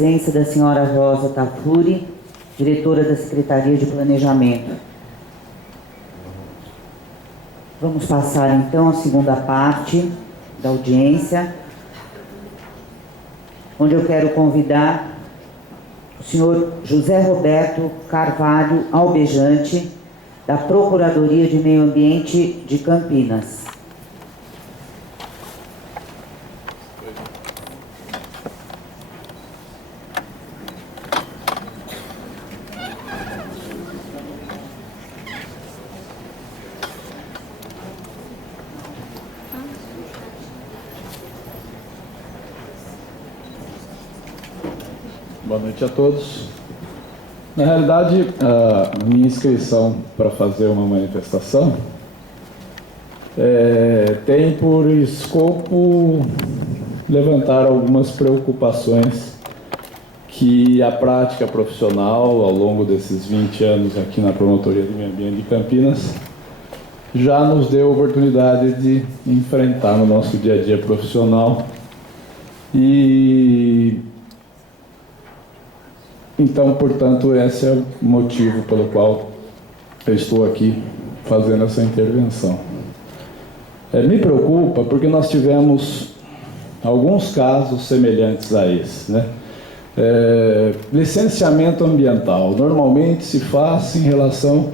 Presença da senhora Rosa Tafuri, diretora da Secretaria de Planejamento. Vamos passar então à segunda parte da audiência, onde eu quero convidar o senhor José Roberto Carvalho Albejante, da Procuradoria de Meio Ambiente de Campinas. Boa noite a todos. Na realidade, a minha inscrição para fazer uma manifestação tem por escopo levantar algumas preocupações que a prática profissional, ao longo desses 20 anos aqui na Promotoria do Meio Ambiente de Campinas, já nos deu oportunidade de enfrentar no nosso dia a dia profissional. Então, portanto, esse é o motivo pelo qual eu estou aqui fazendo essa intervenção. Me preocupa porque nós tivemos alguns casos semelhantes a esse, né? Licenciamento ambiental normalmente se faz em relação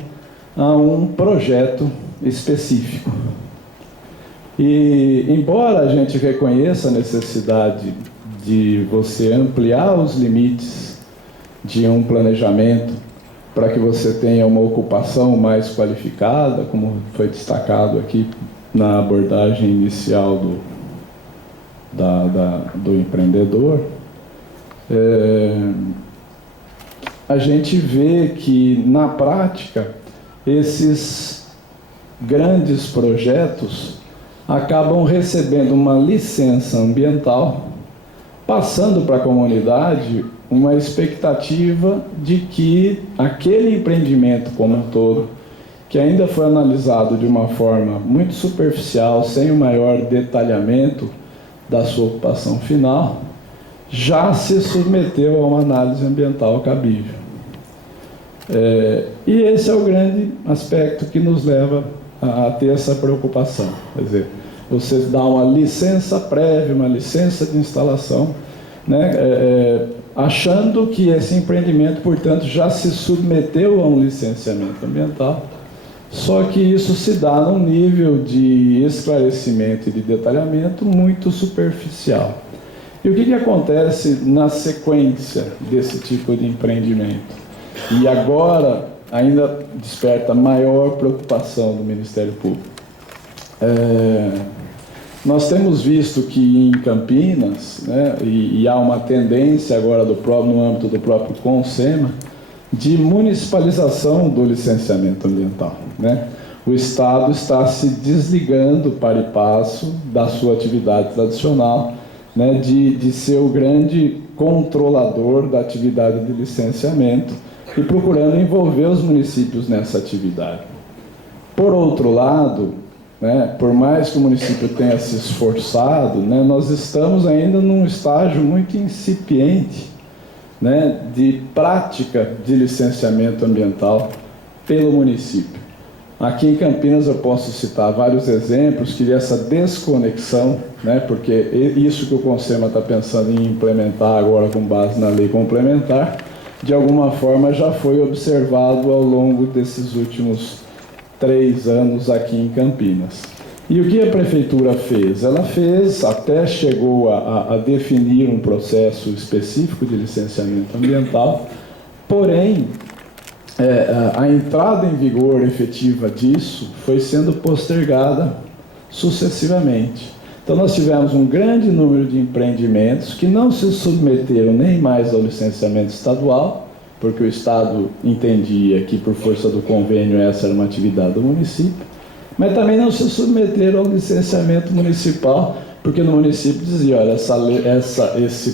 a um projeto específico. E, embora a gente reconheça a necessidade de você ampliar os limites de um planejamento para que você tenha uma ocupação mais qualificada, como foi destacado aqui na abordagem inicial do empreendedor, a gente vê que, na prática, esses grandes projetos acabam recebendo uma licença ambiental, passando para a comunidade uma expectativa de que aquele empreendimento como um todo, que ainda foi analisado de uma forma muito superficial, sem o maior detalhamento da sua ocupação final, já se submeteu a uma análise ambiental cabível. E esse é o grande aspecto que nos leva a ter essa preocupação. Quer dizer, você dá uma licença prévia, uma licença de instalação, né, achando que esse empreendimento, portanto, já se submeteu a um licenciamento ambiental, só que isso se dá num nível de esclarecimento e de detalhamento muito superficial. E o que acontece na sequência desse tipo de empreendimento? E agora ainda desperta maior preocupação do Ministério Público. Nós temos visto que em Campinas, né, e há uma tendência agora no âmbito do próprio CONSEMA, de municipalização do licenciamento ambiental, né? O Estado está se desligando para e passo da sua atividade tradicional, né, de ser o grande controlador da atividade de licenciamento e procurando envolver os municípios nessa atividade. Por outro lado, né, por mais que o município tenha se esforçado, né, nós estamos ainda num estágio muito incipiente, né, de prática de licenciamento ambiental pelo município. Aqui em Campinas eu posso citar vários exemplos que essa desconexão, né, porque isso que o CONSEMA está pensando em implementar agora com base na lei complementar, de alguma forma já foi observado ao longo desses últimos 3 anos aqui em Campinas. E o que a Prefeitura fez? Ela até chegou a definir um processo específico de licenciamento ambiental, porém, a entrada em vigor efetiva disso foi sendo postergada sucessivamente. Então, nós tivemos um grande número de empreendimentos que não se submeteram nem mais ao licenciamento estadual, porque o Estado entendia que, por força do convênio, essa era uma atividade do município, mas também não se submeteram ao licenciamento municipal, porque no município dizia, olha, esse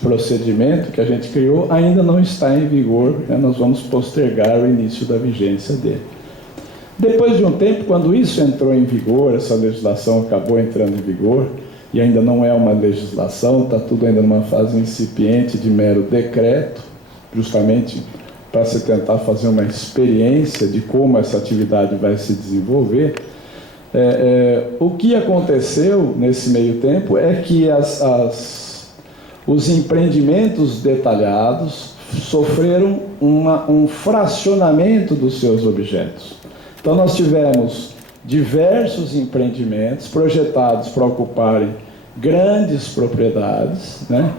procedimento que a gente criou ainda não está em vigor, né, nós vamos postergar o início da vigência dele. Depois de um tempo, quando isso entrou em vigor, essa legislação acabou entrando em vigor, e ainda não é uma legislação, está tudo ainda numa fase incipiente de mero decreto, justamente para se tentar fazer uma experiência de como essa atividade vai se desenvolver. O que aconteceu nesse meio tempo é que os empreendimentos detalhados sofreram um fracionamento dos seus objetos. Então nós tivemos diversos empreendimentos projetados para ocuparem grandes propriedades, né?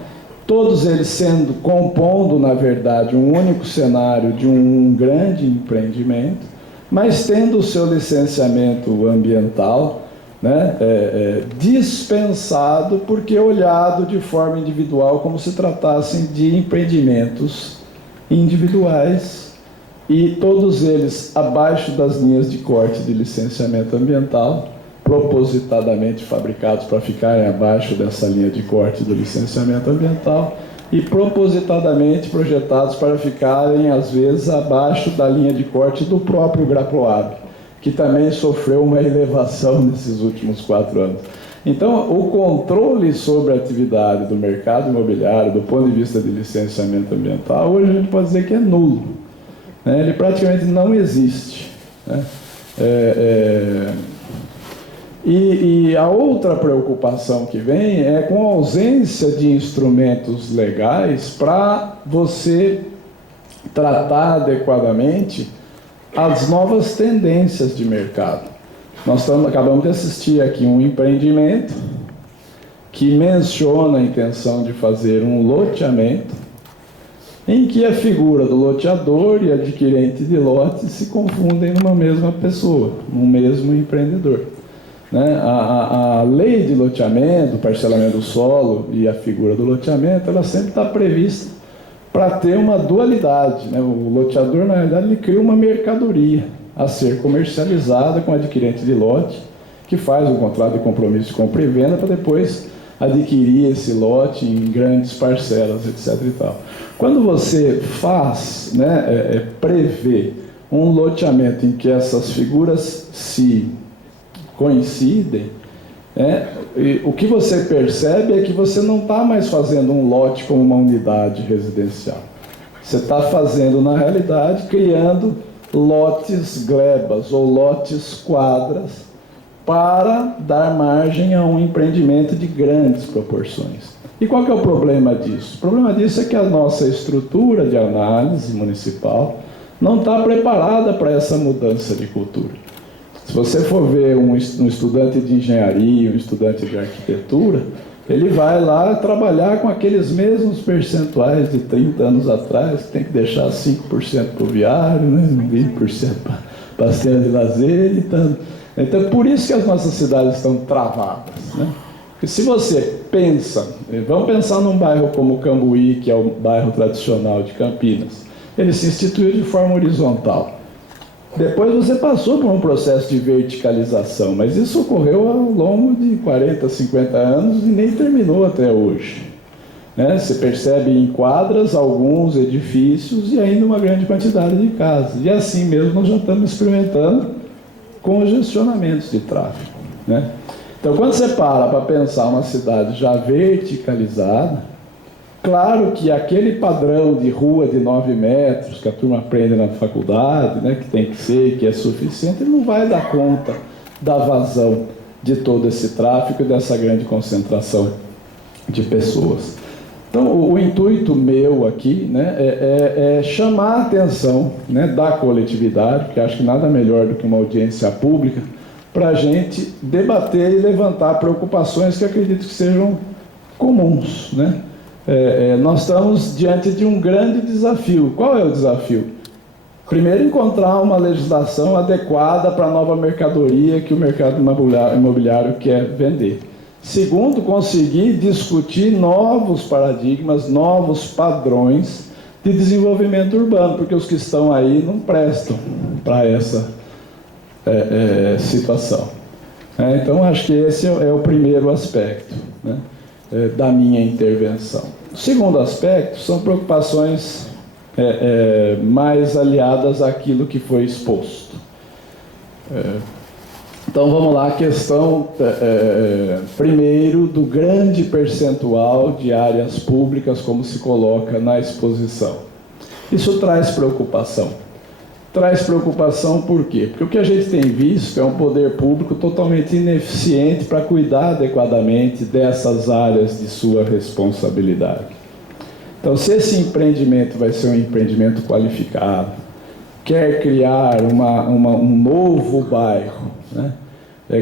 Todos eles compondo, na verdade, um único cenário de um grande empreendimento, mas tendo o seu licenciamento ambiental, né, dispensado, porque olhado de forma individual, como se tratassem de empreendimentos individuais, e todos eles abaixo das linhas de corte de licenciamento ambiental, propositadamente fabricados para ficarem abaixo dessa linha de corte do licenciamento ambiental e propositadamente projetados para ficarem, às vezes, abaixo da linha de corte do próprio Graproab, que também sofreu uma elevação nesses últimos 4 anos. Então, o controle sobre a atividade do mercado imobiliário, do ponto de vista de licenciamento ambiental, hoje a gente pode dizer que é nulo, né? Ele praticamente não existe, né? E a outra preocupação que vem é com a ausência de instrumentos legais para você tratar adequadamente as novas tendências de mercado. Nós acabamos de assistir aqui um empreendimento que menciona a intenção de fazer um loteamento em que a figura do loteador e adquirente de lote se confundem numa mesma pessoa, num mesmo empreendedor. Né? A lei de loteamento, parcelamento do solo e a figura do loteamento, ela sempre está prevista para ter uma dualidade, né? O loteador, na realidade, ele cria uma mercadoria a ser comercializada com o adquirente de lote, que faz um contrato de compromisso de compra e venda para depois adquirir esse lote em grandes parcelas, etc. e tal. Quando você faz, né, prevê um loteamento em que essas figuras se coincidem, e o que você percebe é que você não está mais fazendo um lote como uma unidade residencial. Você está fazendo, na realidade, criando lotes glebas ou lotes quadras para dar margem a um empreendimento de grandes proporções. E qual que é o problema disso? O problema disso é que a nossa estrutura de análise municipal não está preparada para essa mudança de cultura. Se você for ver um estudante de engenharia, um estudante de arquitetura, ele vai lá trabalhar com aqueles mesmos percentuais de 30 anos atrás, que tem que deixar 5% para o viário, né? 20% para as terras de lazer e tanto. Então, por isso que as nossas cidades estão travadas, né? Porque se você pensa, vamos pensar num bairro como Cambuí, que é o bairro tradicional de Campinas, ele se instituiu de forma horizontal. Depois você passou por um processo de verticalização, mas isso ocorreu ao longo de 40, 50 anos e nem terminou até hoje. Né? Você percebe em quadras alguns edifícios e ainda uma grande quantidade de casas. E assim mesmo nós já estamos experimentando congestionamentos de tráfego. Né? Então, quando você para pensar uma cidade já verticalizada, claro que aquele padrão de rua de 9 metros, que a turma aprende na faculdade, né, que tem que ser, que é suficiente, ele não vai dar conta da vazão de todo esse tráfego e dessa grande concentração de pessoas. Então, o intuito meu aqui, né, é chamar a atenção, né, da coletividade, porque acho que nada melhor do que uma audiência pública, para a gente debater e levantar preocupações que acredito que sejam comuns, né? Nós estamos diante de um grande desafio. Qual é o desafio? Primeiro, encontrar uma legislação adequada para a nova mercadoria que o mercado imobiliário quer vender. Segundo, conseguir discutir novos paradigmas, novos padrões de desenvolvimento urbano, porque os que estão aí não prestam para essa situação. Então, acho que esse é o primeiro aspecto, né, da minha intervenção. O segundo aspecto são preocupações mais aliadas àquilo que foi exposto. Então vamos lá, a questão primeiro do grande percentual de áreas públicas como se coloca na exposição. Isso traz preocupação. Traz preocupação por quê? Porque o que a gente tem visto é um poder público totalmente ineficiente para cuidar adequadamente dessas áreas de sua responsabilidade. Então, se esse empreendimento vai ser um empreendimento qualificado, quer criar um novo bairro, né?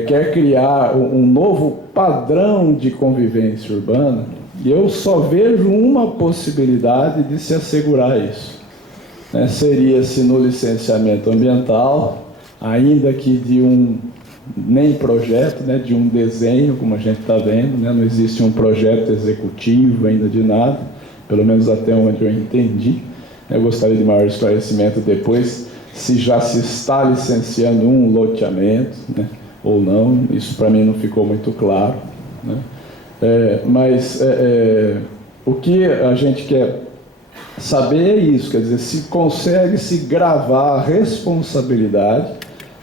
Quer criar um novo padrão de convivência urbana, e eu só vejo uma possibilidade de se assegurar isso. Seria se no licenciamento ambiental, ainda que nem projeto, de um desenho, como a gente está vendo, não existe um projeto executivo ainda de nada, pelo menos até onde eu entendi. Eu gostaria de maior esclarecimento depois, se já se está licenciando um loteamento, ou não, isso para mim não ficou muito claro. Mas o que a gente quer saber é isso, quer dizer, se consegue se gravar a responsabilidade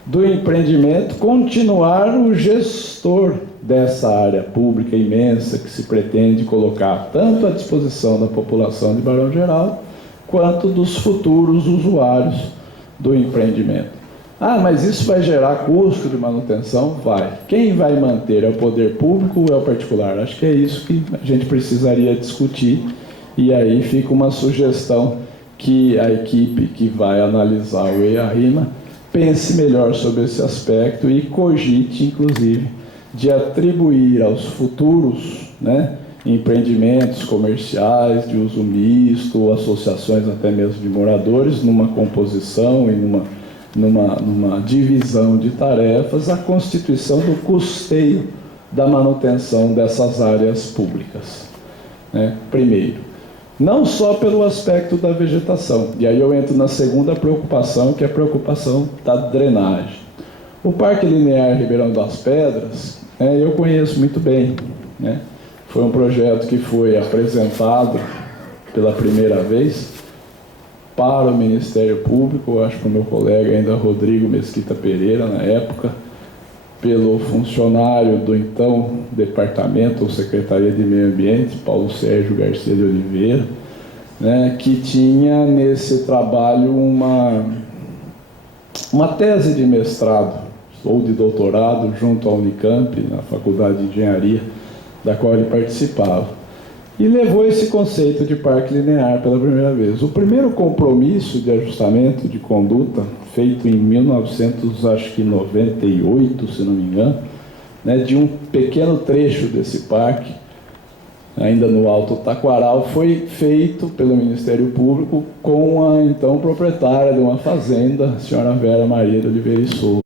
do empreendimento, continuar o gestor dessa área pública imensa que se pretende colocar tanto à disposição da população de Barão Geraldo, quanto dos futuros usuários do empreendimento. Mas isso vai gerar custo de manutenção? Vai. Quem vai manter? É o poder público ou é o particular? Acho que é isso que a gente precisaria discutir. E aí fica uma sugestão que a equipe que vai analisar o EIA-RIMA pense melhor sobre esse aspecto e cogite, inclusive, de atribuir aos futuros empreendimentos comerciais de uso misto, ou associações até mesmo de moradores, numa composição e numa divisão de tarefas, a constituição do custeio da manutenção dessas áreas públicas. Primeiro, não só pelo aspecto da vegetação, e aí eu entro na segunda preocupação, que é a preocupação da drenagem. O Parque Linear Ribeirão das Pedras, eu conheço muito bem, Foi um projeto que foi apresentado pela primeira vez para o Ministério Público, eu acho que o meu colega ainda Rodrigo Mesquita Pereira, na época, pelo funcionário do então Departamento ou Secretaria de Meio Ambiente, Paulo Sérgio Garcia de Oliveira, que tinha nesse trabalho uma tese de mestrado ou de doutorado junto à Unicamp, na Faculdade de Engenharia, da qual ele participava, e levou esse conceito de parque linear pela primeira vez. O primeiro compromisso de ajustamento de conduta, feito em 1998, se não me engano, de um pequeno trecho desse parque, ainda no Alto Taquaral, foi feito pelo Ministério Público com a então proprietária de uma fazenda, a senhora Vera Maria de Oliveira e Souza.